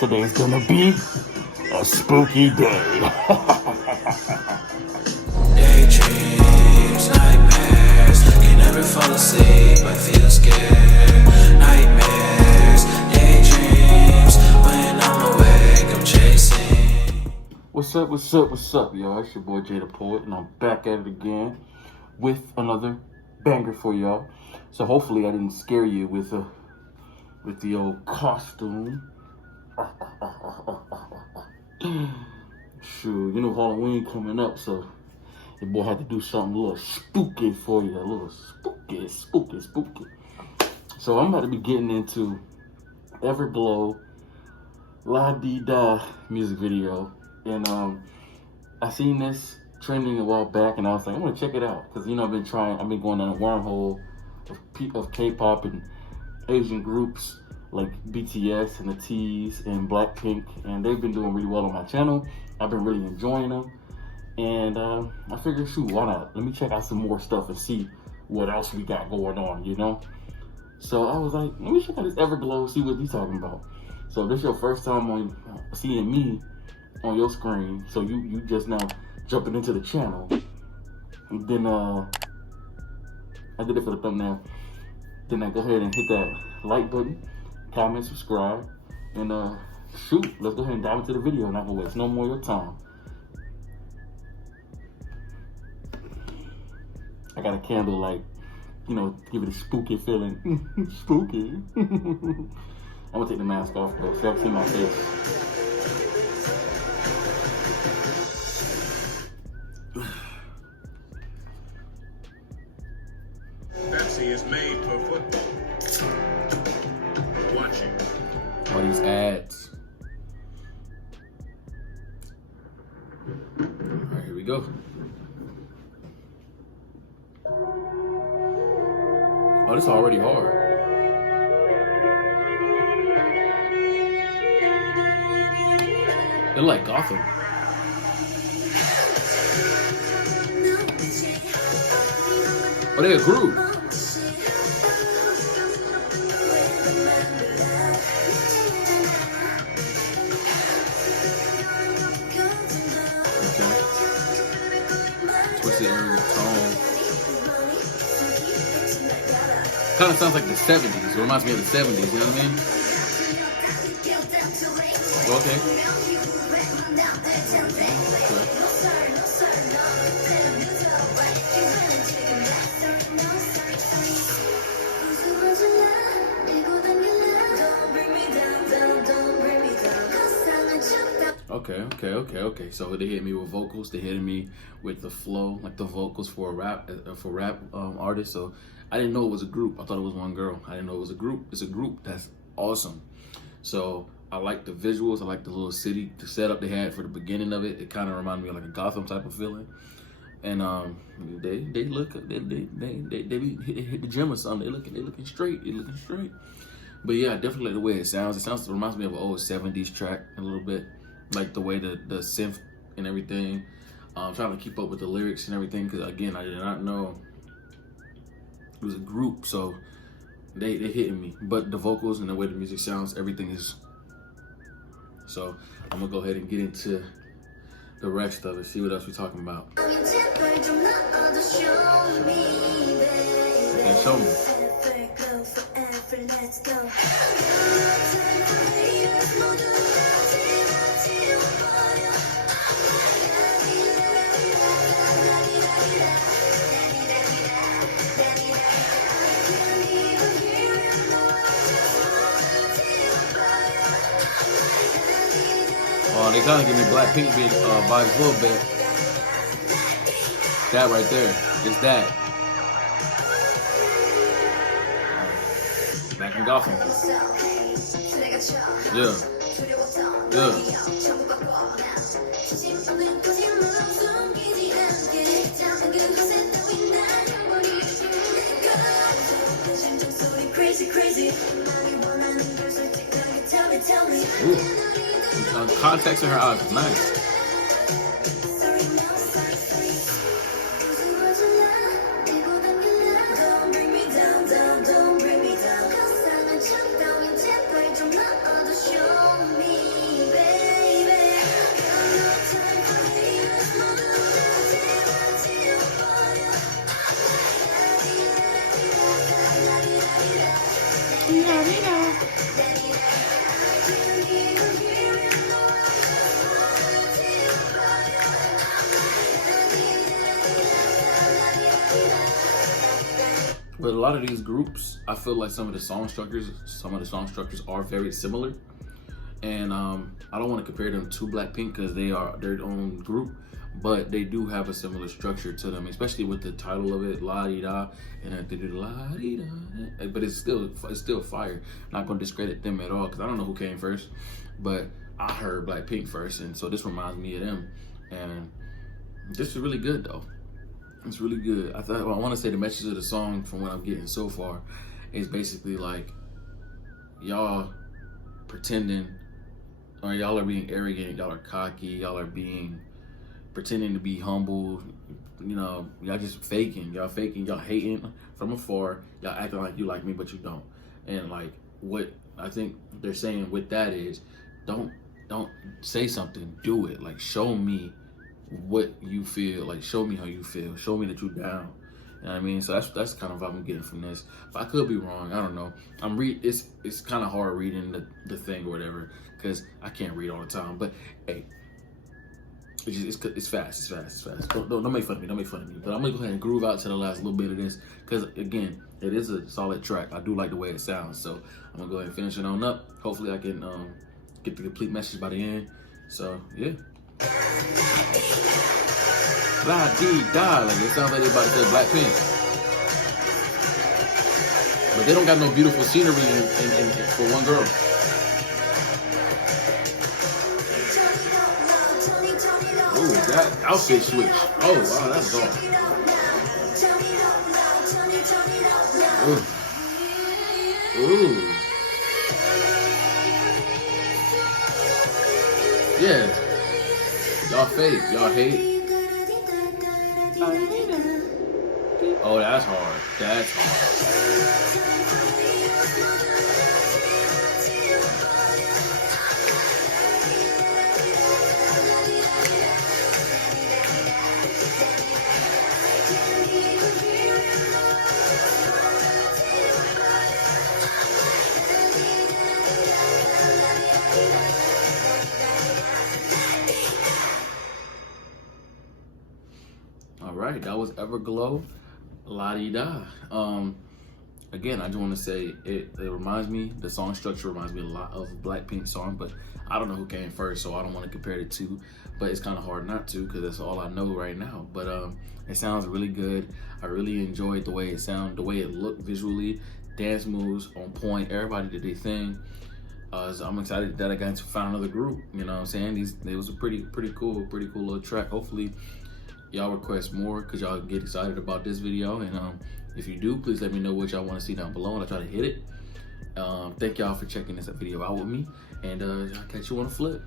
Today's gonna be a spooky day. Daydreams, nightmares, can never fall asleep, I feel scared. Nightmares, daydreams, when I'm awake, I'm chasing. What's up, y'all? It's your boy JxyThePxet, and I'm back at it again with another banger for y'all. So hopefully I didn't scare you with the old costume. Sure, you know Halloween coming up, so your boy had to do something a little spooky for you, a little spooky. So I'm about to be getting into Everglow La Dee Da music video, and I seen this trending a while back, and I was like, I'm gonna check it out, because I've been going on a wormhole of K-pop and Asian groups like BTS and the T's and Blackpink, and they've been doing really well on my channel. I've been really enjoying them, and I figured, shoot, why not? Let me check out some more stuff and see what else we got going on, So I was like, let me check out this Everglow, see what he's talking about. So this is your first time on seeing me on your screen, so you just now jumping into the channel. And then I did it for the thumbnail. Then I go ahead and hit that like button, comment, subscribe, and shoot, let's go ahead and dive into the video. Not gonna waste no more of your time. I got a candle light, give it a spooky feeling. Spooky. I'm gonna take the mask off though, so y'all can see my face. Pepsi is made for football. Watch it. All these ads. All right, here we go. Oh, this is already hard. They're like Gotham. Oh, they're a group. Tone. Kind of sounds like the 70s. It reminds me of the 70s, you know what I mean? Okay. Okay. So they hit me with vocals. They hit me with the flow, like the vocals for a rap artist. So I didn't know it was a group. I thought it was one girl. I didn't know it was a group. It's a group. That's awesome. So I like the visuals. I like the little city, the setup they had for the beginning of it. It kind of reminded me of like a Gotham type of feeling. And they hit the gym or something. They looking straight. But yeah, I definitely like the way it sounds. It reminds me of an old 70s track a little bit. Like the way the synth and everything. I'm trying to keep up with the lyrics and everything, because again, I did not know it was a group, so they hitting me. But the vocals and the way the music sounds, everything is. So I'm gonna go ahead and get into the rest of it, see what else we're talking about. And show me. They kind of give me Blackpink vibes a little bit. That right there, it's that. Back in Gotham. Yeah. Ooh. Context in her eyes is nice. But a lot of these groups, I feel like some of the song structures are very similar. And I don't want to compare them to Blackpink because they are their own group, but they do have a similar structure to them, especially with the title of it, La Di Da, and they do La Di Da. But it's still fire. Not gonna discredit them at all because I don't know who came first, but I heard Blackpink first, and so this reminds me of them. And this is really good though. It's really good. I want to say the message of the song, from what I'm getting so far, is basically like y'all pretending, or y'all are being arrogant, y'all are cocky, y'all are pretending to be humble, you know, y'all just faking, y'all hating from afar, y'all acting like you like me, but you don't. And like what I think they're saying with that is, don't say something, do it. Like, show me what you feel, like show me how you feel, show me that you're down. You know what I mean? So that's kind of what I'm getting from this. If I could be wrong, I don't know. It's kind of hard reading the thing or whatever because I can't read all the time. But hey, it's fast. Don't make fun of me. Don't make fun of me. But I'm gonna go ahead and groove out to the last little bit of this because again, it is a solid track. I do like the way it sounds. So I'm gonna go ahead and finish it on up. Hopefully I can get the complete message by the end. So yeah. La Di Da, like it sounds like they about to say Blackpink. But they don't got no beautiful scenery for one girl. Ooh, that outfit switch. Oh wow, that's dope. Ooh. Yeah. Y'all fake, y'all hate. Oh, that's hard. That's hard. All right, that was Everglow, La Di Da. Again, I just want to say it reminds me, the song structure reminds me a lot of Blackpink song, but I don't know who came first, so I don't want to compare the two. But it's kind of hard not to because that's all I know right now. But it sounds really good. I really enjoyed the way it sounded, the way it looked visually, dance moves on point. Everybody did their thing. So I'm excited that I got to find another group. You know what I'm saying? It was a pretty cool little track. Hopefully y'all request more because y'all get excited about this video. And if you do, please let me know what y'all want to see down below and I'll try to hit it. Thank y'all for checking this video out with me. And I'll catch you on the flip.